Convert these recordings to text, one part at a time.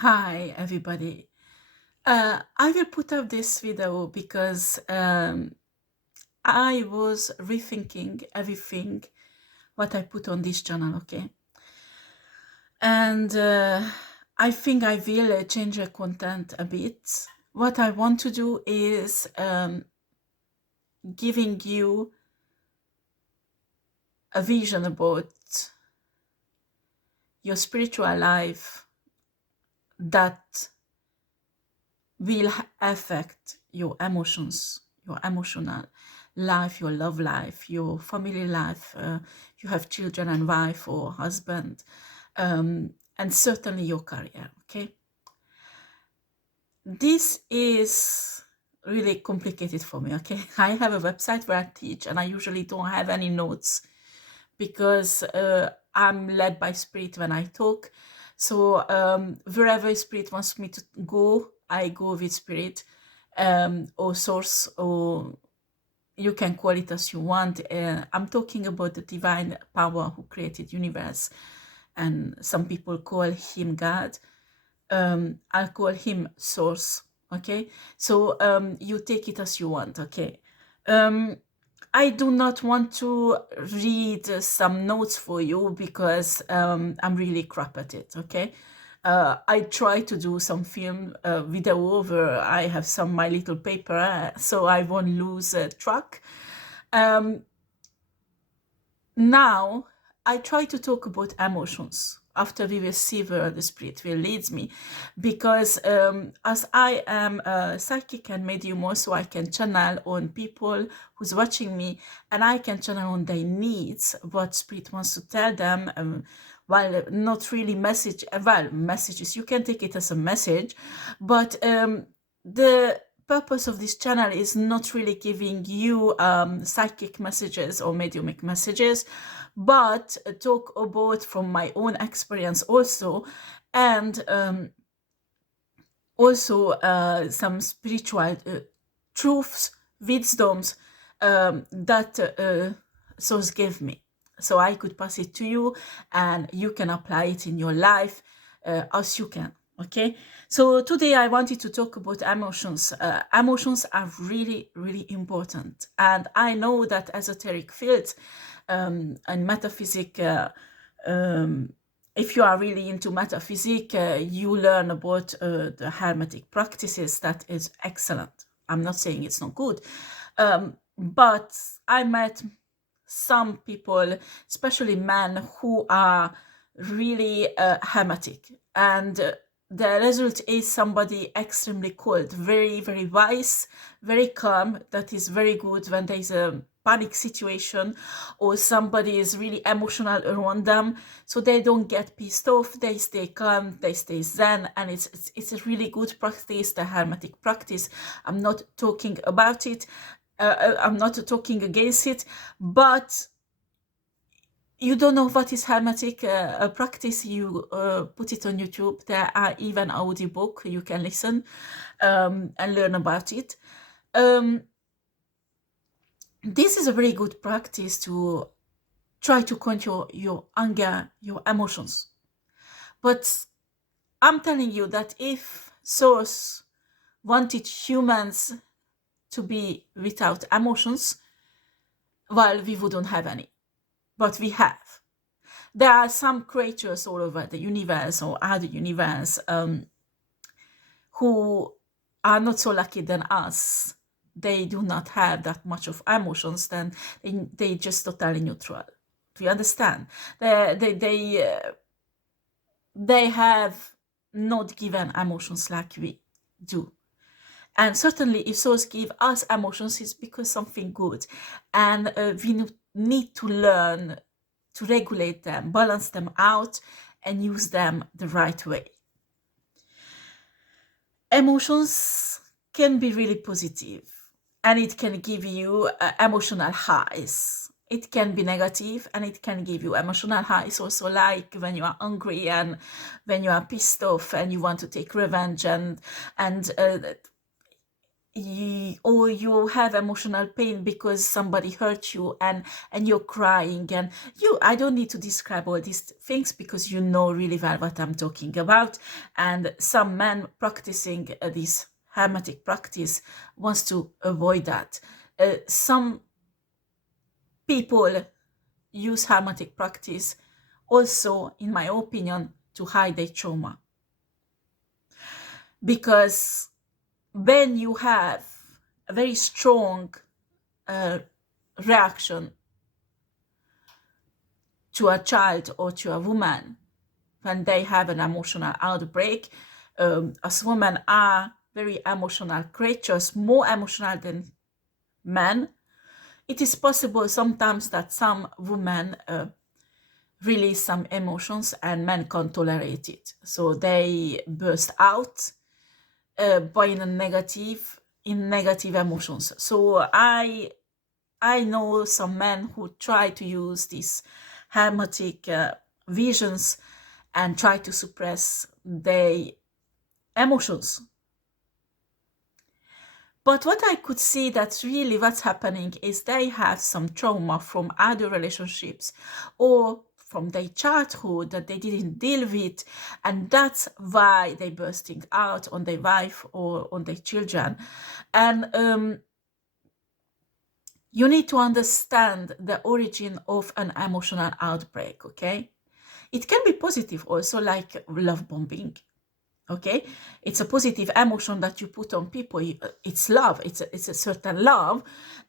Hi, everybody. I will put up this video because I was rethinking everything what I put on this channel, okay? And I think I will change the content a bit. What I want to do is giving you a vision about your spiritual life that will affect your emotions, your emotional life, your love life, your family life. You have children and wife or husband, and certainly your career. Okay, this is really complicated for me. Okay, I have a website where I teach, and I usually don't have any notes because I'm led by spirit when I talk. So wherever spirit wants me to go, I go with spirit, or source, or you can call it as you want. I'm talking about the divine power who created universe, and some people call him God. I'll call him source. Okay, so you take it as you want. Okay. I do not want to read some notes for you because I'm really crap at it, okay? I try to do some film video where I have some my little paper, so I won't lose track. Now, I try to talk about emotions after we receive where the spirit will leads me, because as I am a psychic and medium, also I can channel on people who's watching me, and I can channel on their needs, what spirit wants to tell them. Well, not really messages, you can take it as a message, but the purpose of this channel is not really giving you psychic messages or mediumic messages, but talk about from my own experience also, and also some spiritual truths, wisdoms that source gave me, so I could pass it to you and you can apply it in your life as you can. Okay, so today I wanted to talk about emotions. Emotions are really, really important, and I know that esoteric fields and metaphysics, if you are really into metaphysics, you learn about the hermetic practices. That is excellent. I'm not saying it's not good, but I met some people, especially men, who are really hermetic, and the result is somebody extremely cold, very, very wise, very calm. That is very good when there is a panic situation or somebody is really emotional around them, so they don't get pissed off, they stay calm, they stay zen, and it's a really good practice, the hermetic practice. I'm not talking about it, I'm not talking against it, but you don't know what is hermetic practice, you put it on YouTube. There are even audiobook you can listen and learn about it. This is a very good practice to try to control your anger, your emotions. But I'm telling you that if Source wanted humans to be without emotions, well, we wouldn't have any. But we have. There are some creatures all over the universe or other universe who are not so lucky than us. They do not have that much of emotions, then they just totally neutral. Do you understand? They have not given emotions like we do. And certainly if souls give us emotions, it's because something good. And we need to learn to regulate them, balance them out, and use them the right way. Emotions can be really positive, and it can give you emotional highs. It can be negative, and it can give you emotional highs also, like when you are angry and when you are pissed off and you want to take revenge, and or you have emotional pain because somebody hurt you, and you're crying, and I don't need to describe all these things because you know really well what I'm talking about. And some men practicing this hermetic practice wants to avoid that. Some people use hermetic practice also, in my opinion, to hide their trauma, because when you have a very strong reaction to a child or to a woman when they have an emotional outbreak, as women are very emotional creatures, more emotional than men, it is possible sometimes that some women release some emotions and men can't tolerate it. So they burst out in negative emotions. So I know some men who try to use these hermetic visions and try to suppress their emotions. But what I could see that really what's happening is they have some trauma from other relationships or from their childhood that they didn't deal with, and that's why they're bursting out on their wife or on their children. And you need to understand the origin of an emotional outbreak, okay? It can be positive also, like love bombing, okay? It's a positive emotion that you put on people. It's love. It's a certain love.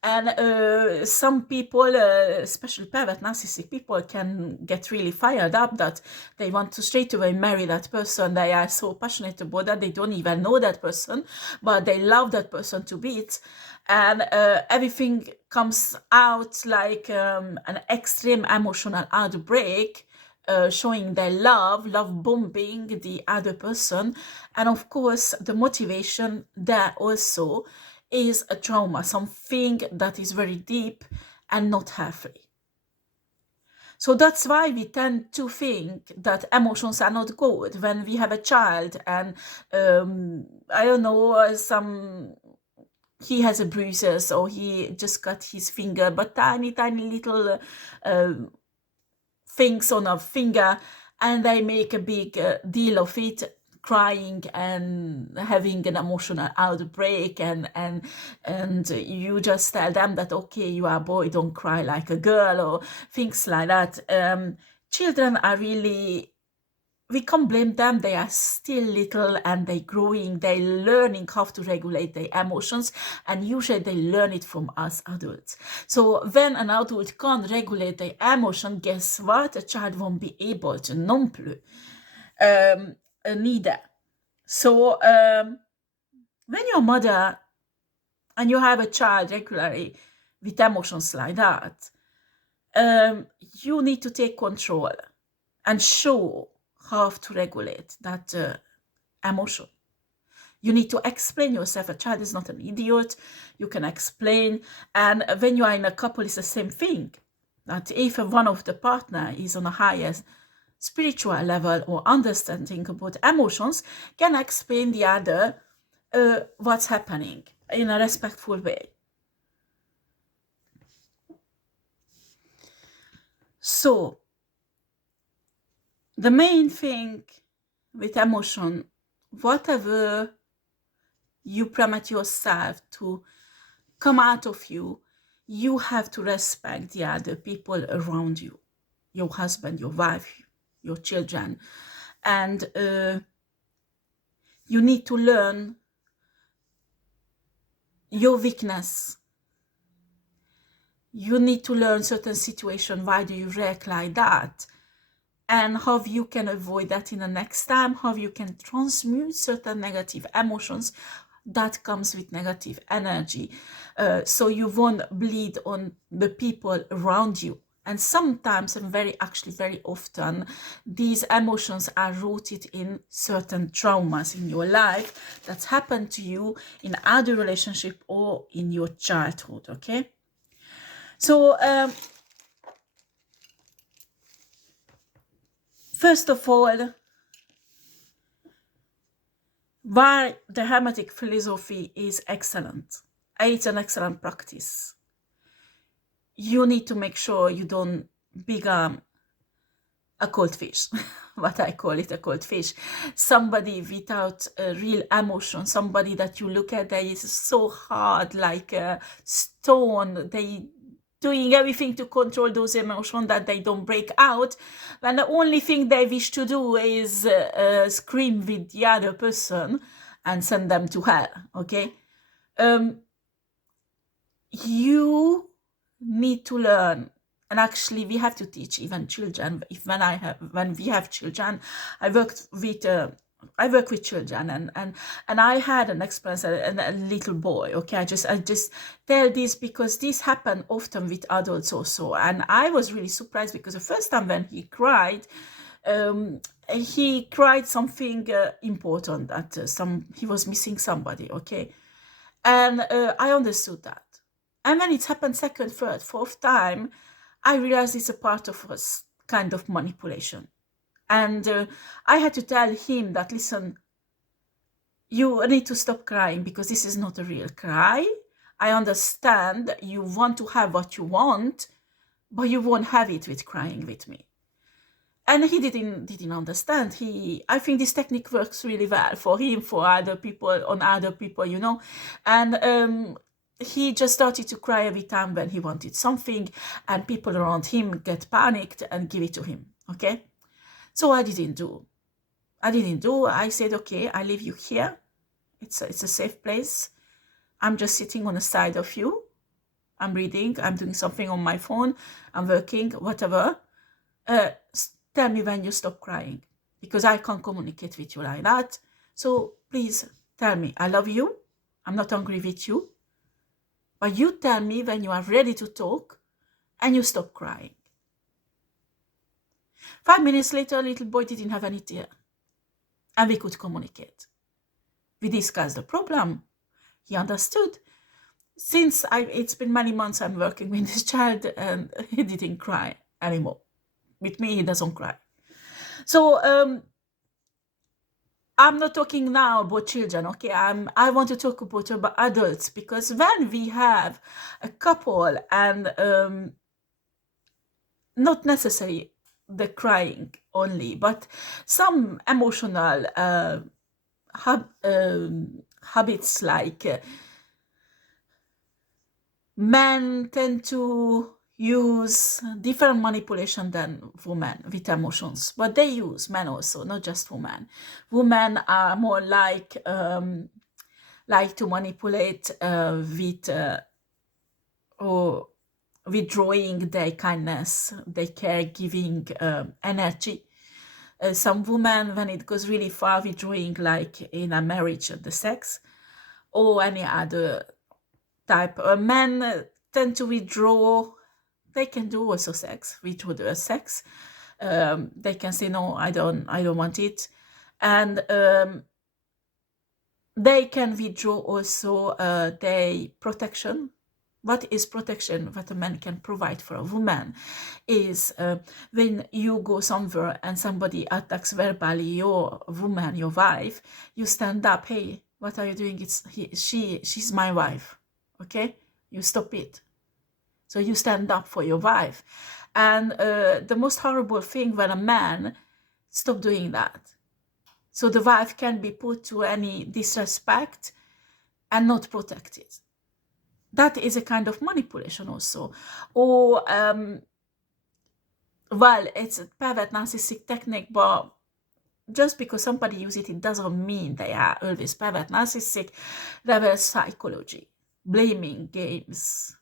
And some people, especially pervert narcissistic people, can get really fired up that they want to straight away marry that person. They are so passionate about that. They don't even know that person, but they love that person to bits. And everything comes out like an extreme emotional outbreak, showing their love bombing the other person. And of course, the motivation there also is a trauma, something that is very deep and not healthy. So that's why we tend to think that emotions are not good when we have a child and I don't know, he has a bruises or he just cut his finger, but tiny little things on a finger, and they make a big deal of it, crying and having an emotional outbreak, and you just tell them that, okay, you are a boy, don't cry like a girl, or things like that. Children are really, we can't blame them. They are still little and they're growing, they're learning how to regulate their emotions, and usually they learn it from us adults. So when an adult can't regulate their emotion, guess what? A child won't be able to non plus neither. So when you're a mother and you have a child regularly with emotions like that, you need to take control and show how to regulate that emotion. You need to explain yourself. A child is not an idiot. You can explain. And when you are in a couple, it's the same thing. That if one of the partner is on a higher spiritual level or understanding about emotions, can explain the other what's happening in a respectful way. So the main thing with emotion, whatever you permit yourself to come out of you, you have to respect the other people around you, your husband, your wife, your children. And you need to learn your weakness. You need to learn certain situation. Why do you react like that? And how you can avoid that in the next time, how you can transmute certain negative emotions that comes with negative energy, so you won't bleed on the people around you. And sometimes, and very often, these emotions are rooted in certain traumas in your life that's happened to you in other relationship or in your childhood, okay? So first of all, why the hermetic philosophy is excellent. It's an excellent practice. You need to make sure you don't become a cold fish, what I call it, a cold fish. Somebody without a real emotion, somebody that you look at that is so hard, like a stone. They doing everything to control those emotions that they don't break out, when the only thing they wish to do is scream with the other person and send them to hell, okay? You need to learn, and actually we have to teach even children. When we have children, I work with children, and I had an experience, a little boy, okay? I just tell this because this happened often with adults also, and I was really surprised because the first time when he cried something important, that he was missing somebody, okay? And I understood that. And when it happened second, third, fourth time, I realized it's a part of a kind of manipulation. And I had to tell him that, listen, you need to stop crying because this is not a real cry. I understand you want to have what you want, but you won't have it with crying with me. And he didn't understand. I think this technique works really well for him, for other people, you know. And he just started to cry every time when he wanted something, and people around him get panicked and give it to him, okay? So I didn't do. I said, okay, I leave you here. It's a safe place. I'm just sitting on the side of you. I'm reading, I'm doing something on my phone, I'm working, whatever. Tell me when you stop crying, because I can't communicate with you like that. So please tell me, I love you. I'm not angry with you. But you tell me when you are ready to talk and you stop crying. 5 minutes later, little boy didn't have any tear. And we could communicate. We discussed the problem. He understood. Since it's been many months I'm working with this child, and he didn't cry anymore. With me, he doesn't cry. So I'm not talking now about children, okay? I want to talk about adults, because when we have a couple and not necessarily the crying only, but some emotional habits, like men tend to use different manipulation than women with emotions, but they use men also, not just women. Women are more like to manipulate with or withdrawing their kindness, their caregiving energy. Some women, when it goes really far, withdrawing, like in a marriage, the sex, or any other type. Men tend to withdraw. They can do also sex, withdraw their sex. They can say, no, I don't want it. And they can withdraw also their protection. What is protection? What a man can provide for a woman is when you go somewhere and somebody attacks verbally your woman, your wife, you stand up. Hey, what are you doing? She's my wife. Okay, you stop it. So you stand up for your wife. And the most horrible thing when a man stop doing that. So the wife can be put to any disrespect and not protected. That is a kind of manipulation also. Or, well, it's a pervert narcissistic technique, but just because somebody uses it doesn't mean they are always pervert narcissistic. Reverse psychology, blaming games,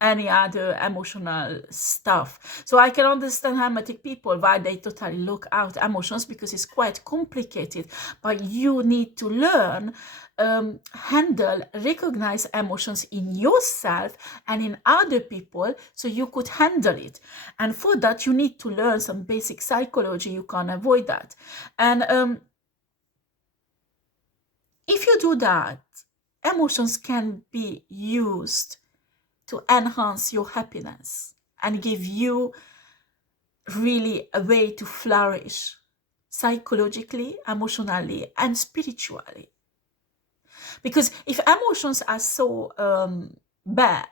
any other emotional stuff. So I can understand hermetic people why they totally lock out emotions, because it's quite complicated. But you need to learn, handle, recognize emotions in yourself and in other people, so you could handle it. And for that, you need to learn some basic psychology. You can't avoid that. And if you do that, emotions can be used to enhance your happiness and give you really a way to flourish psychologically, emotionally, and spiritually. Because if emotions are so bad,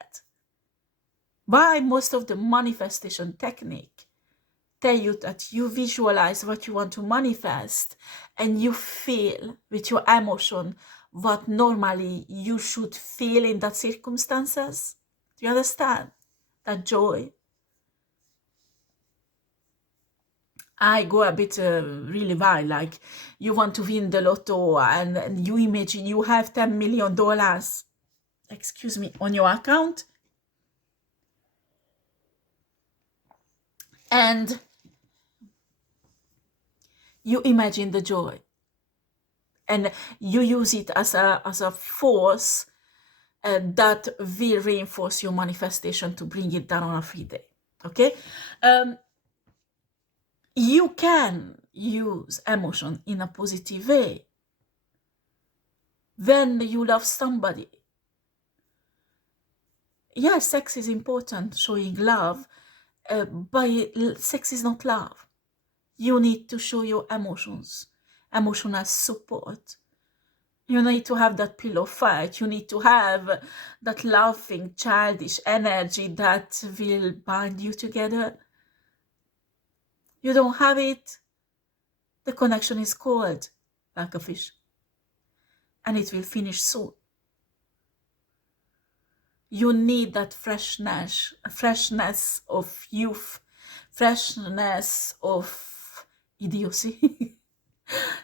why most of the manifestation technique tell you that you visualize what you want to manifest and you feel with your emotion what normally you should feel in that circumstances? Do you understand? That joy. I go a bit really wild, like you want to win the lotto and you imagine you have $10 million, excuse me, on your account, and you imagine the joy and you use it as a force that will reinforce your manifestation to bring it down on a free day. Okay, you can use emotion in a positive way when you love somebody. Yes, sex is important, showing love, but sex is not love. You need to show your emotions, emotional support. You need to have that pillow fight. You need to have that laughing, childish energy that will bind you together. You don't have it, the connection is cold like a fish, and it will finish soon. You need that freshness of youth, freshness of idiocy.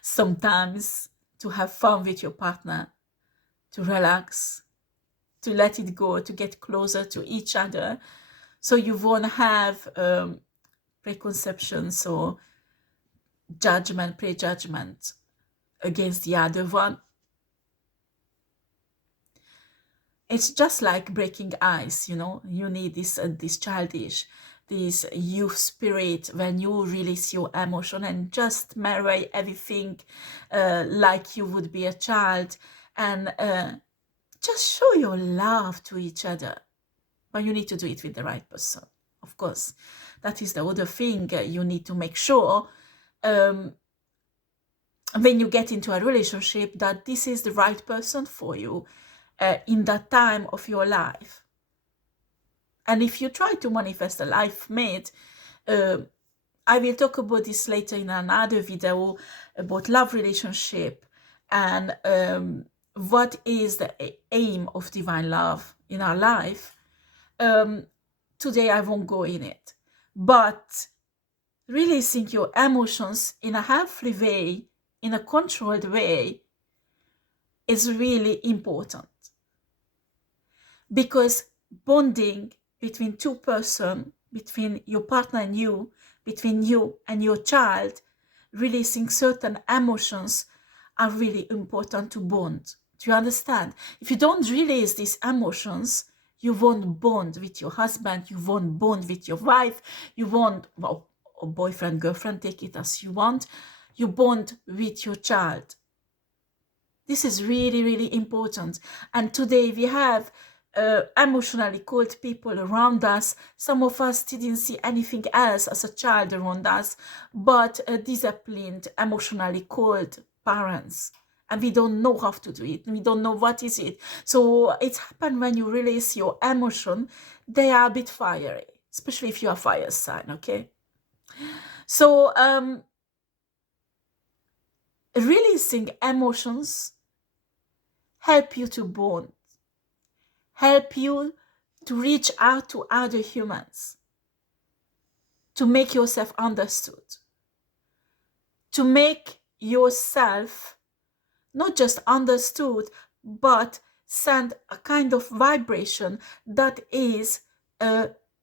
Sometimes to have fun with your partner, to relax, to let it go, to get closer to each other, so you won't have preconceptions or prejudgment against the other one. It's just like breaking ice, you know. You need this childish, this youth spirit when you release your emotion and just marry everything like you would be a child, and just show your love to each other. But you need to do it with the right person, of course. That is the other thing. You need to make sure when you get into a relationship that this is the right person for you in that time of your life. And if you try to manifest a life mate, I will talk about this later in another video about love relationship and what is the aim of divine love in our life. Today I won't go in it, but releasing your emotions in a healthy way, in a controlled way, is really important, because bonding between two persons, between your partner and you, between you and your child, releasing certain emotions are really important to bond. Do you understand? If you don't release these emotions, you won't bond with your husband, you won't bond with your wife, you won't, well, or boyfriend, girlfriend, take it as you want, you bond with your child. This is really, really important. And today we have emotionally cold people around us. Some of us didn't see anything else as a child around us, but disciplined, emotionally cold parents. And we don't know how to do it. We don't know what is it. So it's happened when you release your emotion, they are a bit fiery, especially if you are fire sign, okay? So releasing emotions help you to bond, help you to reach out to other humans, to make yourself understood, to make yourself not just understood, but send a kind of vibration that is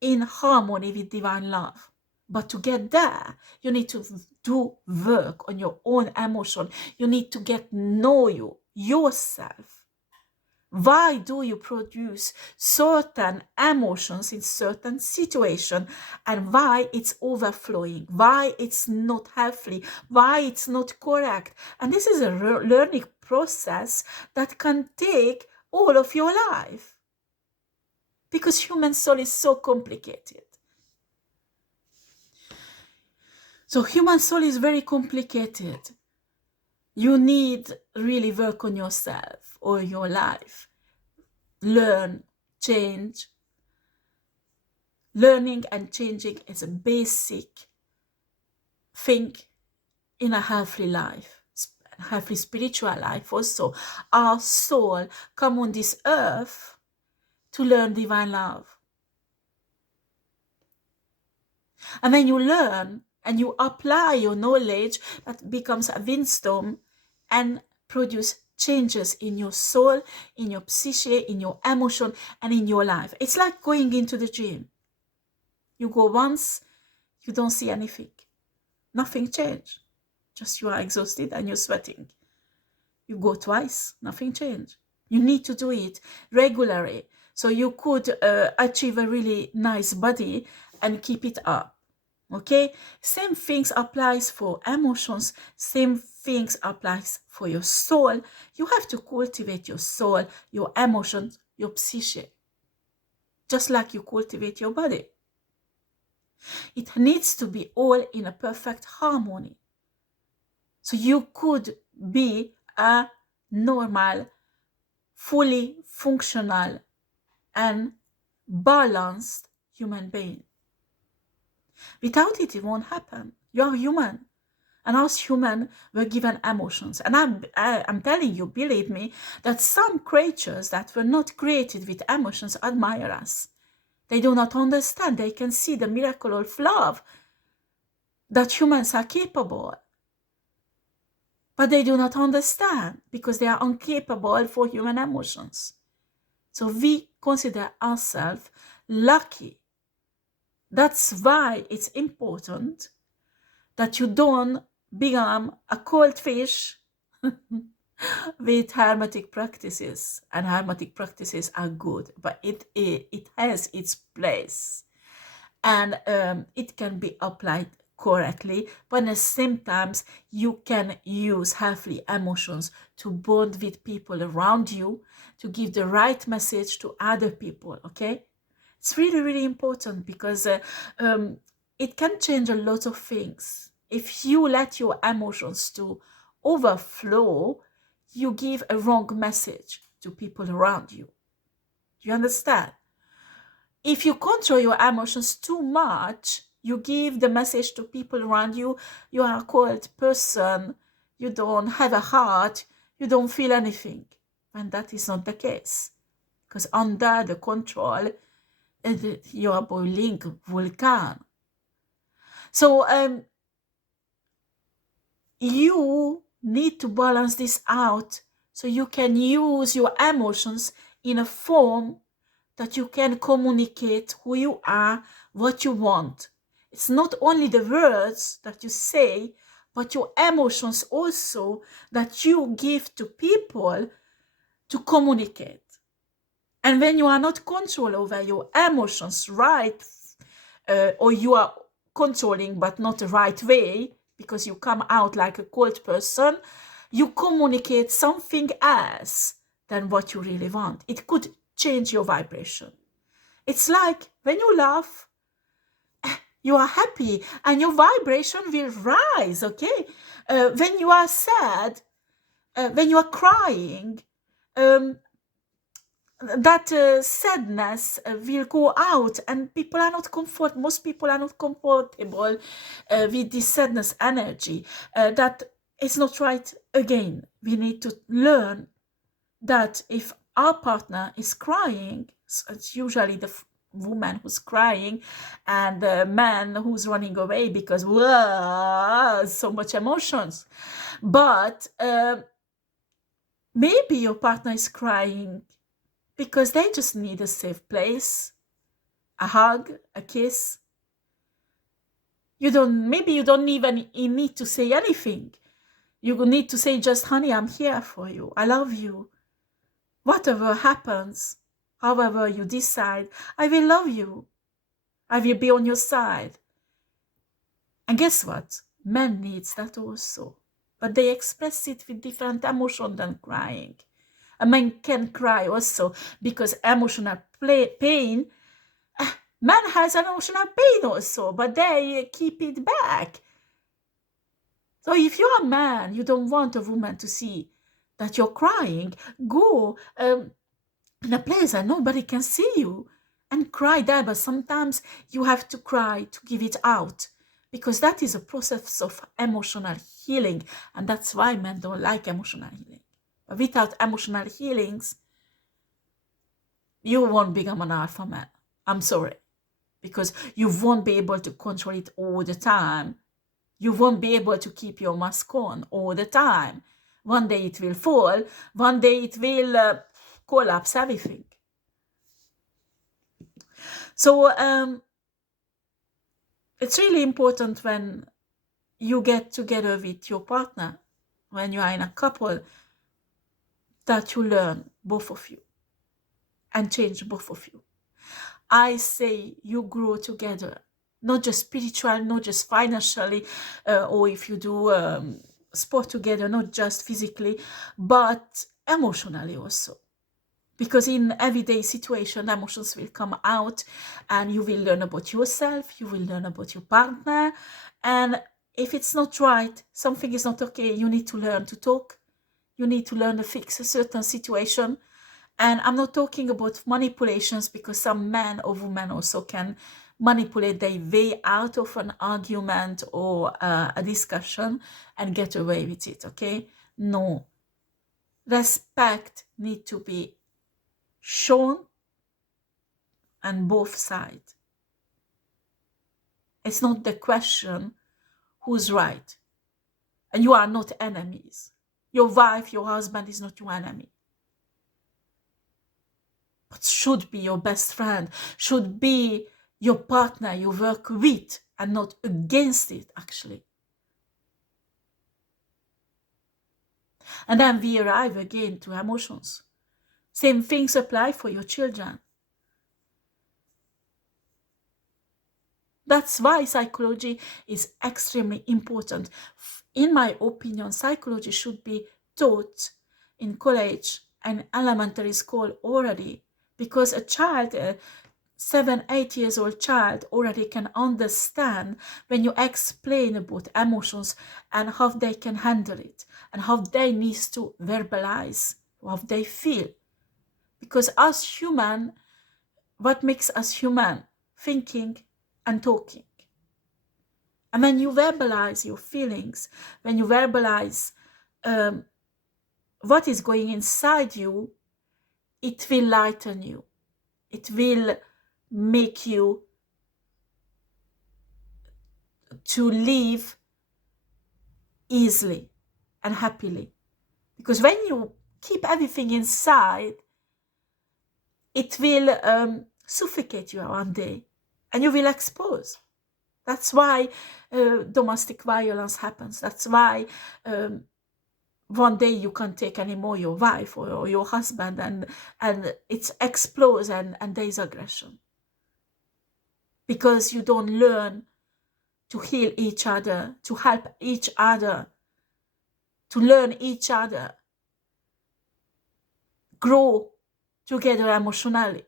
in harmony with divine love. But to get there, you need to do work on your own emotion. You need to get know yourself. Why do you produce certain emotions in certain situations, and why it's overflowing, why it's not healthy, why it's not correct? And this is a learning process that can take all of your life, because human soul is so complicated. So human soul is very complicated. You need really work on yourself or your life. Learn, change. Learning and changing is a basic thing in a healthy life, healthy spiritual life also. Our soul come on this earth to learn divine love. And when you learn and you apply your knowledge, that becomes a wisdom and produce changes in your soul, in your psyche, in your emotion, and in your life. It's like going into the gym. You go once, you don't see anything. Nothing changed. Just you are exhausted and you're sweating. You go twice, nothing changed. You need to do it regularly so you could achieve a really nice body and keep it up. Okay, same things applies for emotions, same things applies for your soul. You have to cultivate your soul, your emotions, your psyche, just like you cultivate your body. It needs to be all in a perfect harmony. So you could be a normal, fully functional and balanced human being. Without it, it won't happen. You are human. And us human were given emotions. And I'm telling you, believe me, that some creatures that were not created with emotions admire us. They do not understand. They can see the miracle of love that humans are capable. But they do not understand because they are incapable for human emotions. So we consider ourselves lucky. That's why it's important that you don't become a cold fish with hermetic practices. And hermetic practices are good, but it has its place. And it can be applied correctly, but at the same time, you can use healthy emotions to bond with people around you, to give the right message to other people, okay? It's really, really important because it can change a lot of things. If you let your emotions to overflow, you give a wrong message to people around you. Do you understand? If you control your emotions too much, you give the message to people around you, you are a cold person, you don't have a heart, you don't feel anything. And that is not the case. Because under the control, you are boiling volcano. So you need to balance this out so you can use your emotions in a form that you can communicate who you are, what you want. It's not only the words that you say, but your emotions also that you give to people to communicate. And when you are not control over your emotions, right, or you are controlling but not the right way, because you come out like a cold person, you communicate something else than what you really want. It could change your vibration. It's like when you laugh, you are happy and your vibration will rise, okay? When you are sad, when you are crying, that sadness will go out, and people are not most people are not comfortable with this sadness energy. That is not right. Again, we need to learn that if our partner is crying, it's usually the woman who's crying and the man who's running away because whoa, so much emotions. But maybe your partner is crying because they just need a safe place, a hug, a kiss. Maybe you don't even need to say anything. You need to say just, honey, I'm here for you. I love you. Whatever happens, however you decide, I will love you. I will be on your side. And guess what? Men needs that also. But they express it with different emotion than crying. A man can cry also because emotional pain. Man has an emotional pain also, but they keep it back. So if you're a man, you don't want a woman to see that you're crying, go in a place that nobody can see you and cry there. But sometimes you have to cry to give it out, because that is a process of emotional healing. And that's why men don't like emotional healing. But without emotional healings, you won't become an alpha man. I'm sorry. Because you won't be able to control it all the time. You won't be able to keep your mask on all the time. One day it will fall. One day it will collapse everything. So it's really important when you get together with your partner, when you are in a couple, that you learn, both of you, and change both of you. I say you grow together, not just spiritually, not just financially, or if you do sport together, not just physically, but emotionally also. Because in everyday situation, emotions will come out, and you will learn about yourself, you will learn about your partner. And if it's not right, something is not okay, you need to learn to talk. You need to learn to fix a certain situation. And I'm not talking about manipulations, because some men or women also can manipulate their way out of an argument or a discussion and get away with it, okay? No. Respect needs to be shown on both sides. It's not the question who's right. And you are not enemies. Your wife, your husband is not your enemy. But should be your best friend, should be your partner you work with, and not against it, actually. And then we arrive again to emotions. Same things apply for your children. That's why psychology is extremely important. In my opinion, psychology should be taught in college and elementary school already, because a child, 7-8 years old child, already can understand when you explain about emotions and how they can handle it and how they need to verbalize how they feel. Because as human, what makes us human? Thinking and talking. And when you verbalize your feelings, when you verbalize what is going inside you, it will lighten you. It will make you to live easily and happily. Because when you keep everything inside, it will suffocate you one day, and you will expose. That's why domestic violence happens. That's why one day you can't take anymore your wife or your husband, and it explodes, and there's aggression. Because you don't learn to heal each other, to help each other, to learn each other, grow together emotionally.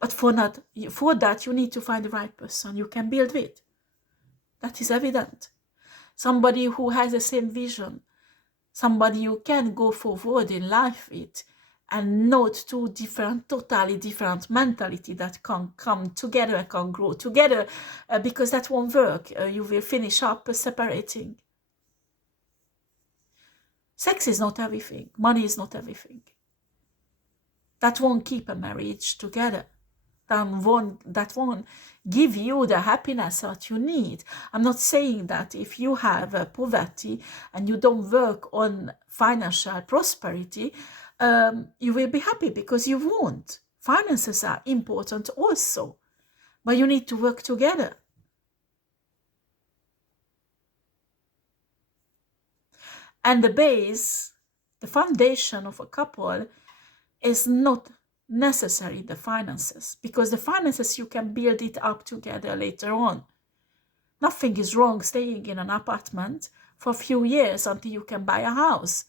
But for that, you need to find the right person you can build with. That is evident. Somebody who has the same vision, somebody you can go forward in life with, and not two different, totally different mentality that can come together and can grow together, because that won't work. You will finish up separating. Sex is not everything. Money is not everything. That won't keep a marriage together. That won't give you the happiness that you need. I'm not saying that if you have poverty and you don't work on financial prosperity, you will be happy, because you won't. Finances are important also, but you need to work together. And the base, the foundation of a couple is not necessary the finances, because the finances you can build it up together later on. Nothing is wrong staying in an apartment for a few years until you can buy a house.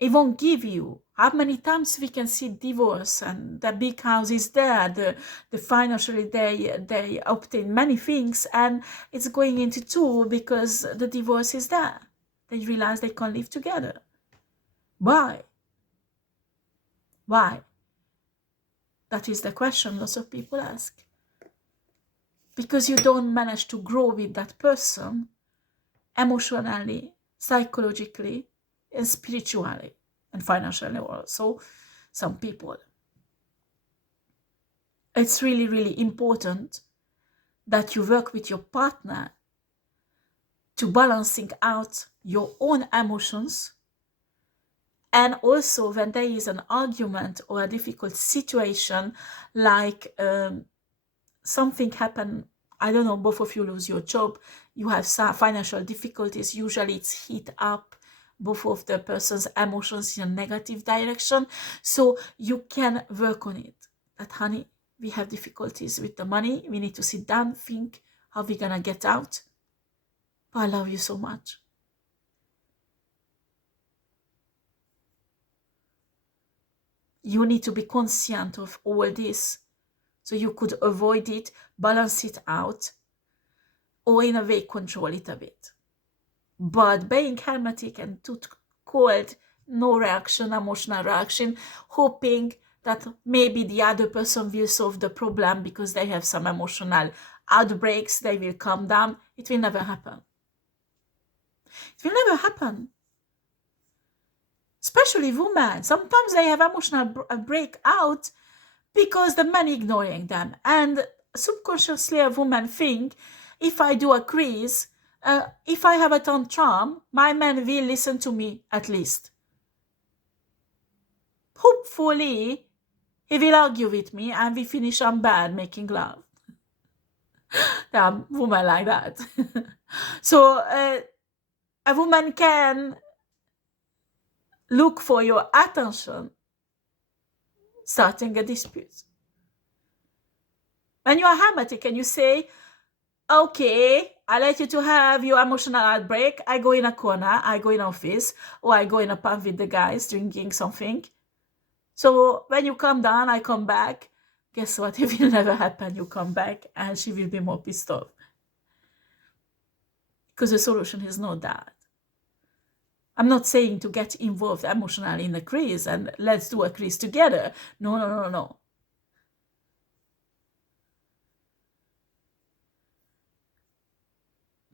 It won't give you. How many times we can see divorce and the big house is there, the financially they obtain many things and it's going into two because the divorce is there. They realize they can't live together. Why? Why? That is the question lots of people ask. Because you don't manage to grow with that person emotionally, psychologically, and spiritually, and financially also, some people. It's really, really important that you work with your partner to balancing out your own emotions. And also when there is an argument or a difficult situation, like something happened, I don't know, both of you lose your job, you have some financial difficulties, usually it's heat up both of the person's emotions in a negative direction. So you can work on it. That, honey, we have difficulties with the money. We need to sit down, think how we're gonna get out. But I love you so much. You need to be conscient of all this so you could avoid it, balance it out, or in a way control it a bit. But being hermetic and too cold, no reaction, emotional reaction, hoping that maybe the other person will solve the problem because they have some emotional outbreaks, they will calm down, it will never happen. It will never happen. Especially women. Sometimes they have emotional breakout because the men ignoring them. And subconsciously a woman think, if I do a crease, if I have a tantrum, my man will listen to me at least. Hopefully, he will argue with me and we finish on bed making love. There are women like that. So a woman can look for your attention, starting a dispute. When you are hermetic and you say, okay, I let you to have your emotional outbreak, I go in a corner, I go in office, or I go in a pub with the guys drinking something. So when you come down, I come back. Guess what? It will never happen. You come back and she will be more pissed off. Because the solution is not that. I'm not saying to get involved emotionally in a crease and let's do a crease together. No, no, no, no.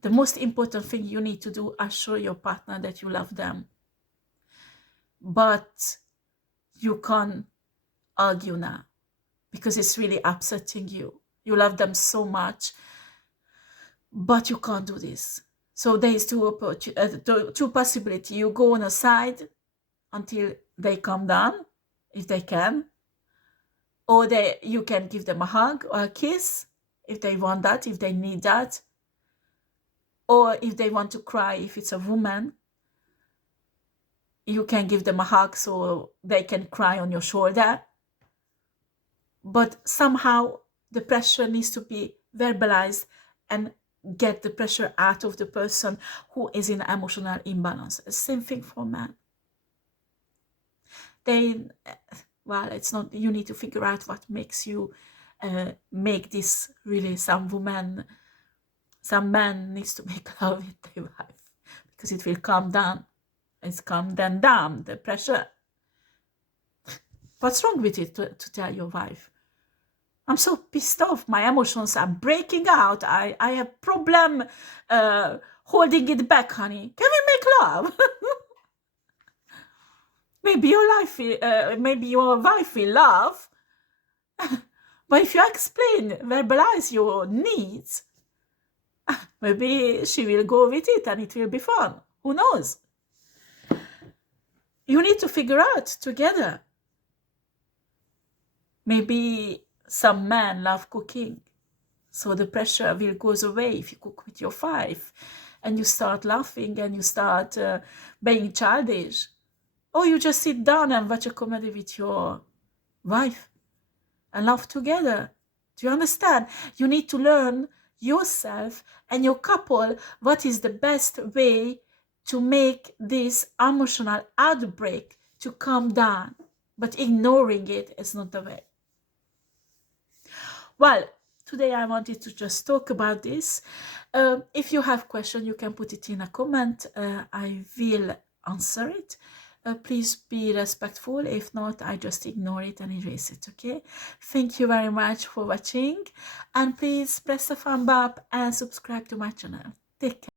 The most important thing you need to do is assure your partner that you love them. But you can't argue now because it's really upsetting you. You love them so much, but you can't do this. So there is two possibilities. You go on a side until they calm down, if they can, or you can give them a hug or a kiss if they want that, if they need that, or if they want to cry, if it's a woman, you can give them a hug so they can cry on your shoulder. But somehow the pressure needs to be verbalized and get the pressure out of the person who is in emotional imbalance. Same thing for men. Well, it's not, you need to figure out what makes you make this really. Some man needs to make love with their wife because it will calm down. It's calm them down, the pressure. What's wrong with it to tell your wife? I'm so pissed off. My emotions are breaking out. I have problem holding it back, honey. Can we make love? Maybe your wife will laugh. But if you explain, verbalize your needs, maybe she will go with it and it will be fun. Who knows? You need to figure out together. Maybe some men love cooking, so the pressure will go away if you cook with your wife and you start laughing and you start being childish. Or you just sit down and watch a comedy with your wife and laugh together. Do you understand? You need to learn yourself and your couple what is the best way to make this emotional outbreak to calm down, but ignoring it is not the way. Well, today I wanted to just talk about this. If you have questions, you can put it in a comment. I will answer it. Please be respectful. If not, I just ignore it and erase it, okay? Thank you very much for watching. And please press the thumb up and subscribe to my channel. Take care.